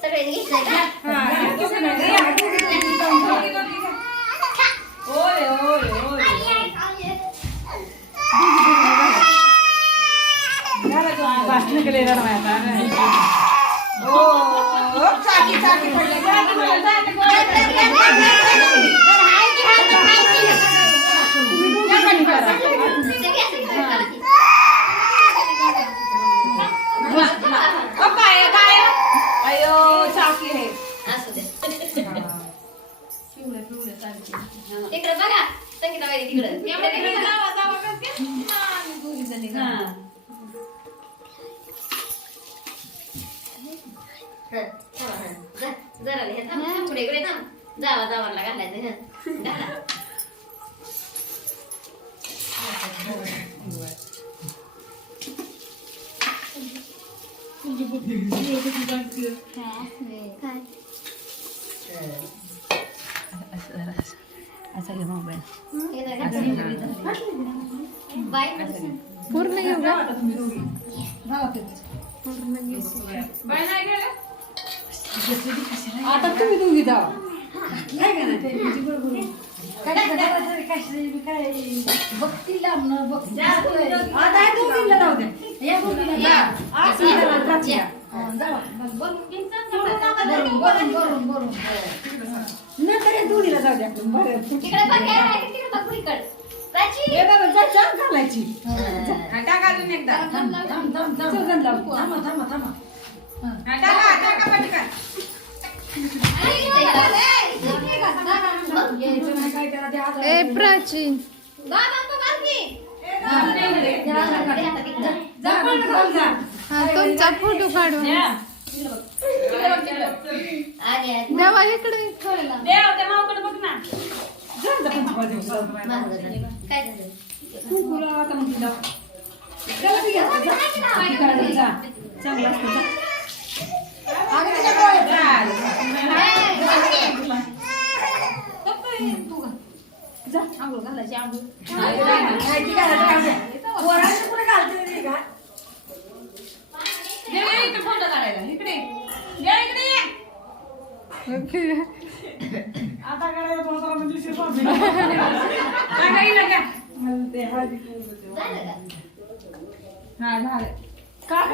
सगळे घेतलंय का? तिकडे बघा संगीता बाई तिकडे जरा पुढे इकडे थांब जावा जावाला घालायचं घाला पूर्ण घेऊ का? आता तुम्ही दोघी जावा बघतील नंतर दोघीला जाऊ द्या घालायची ए प्राची हा तुमचा फोटो काढू देवा इकडे हा झालं का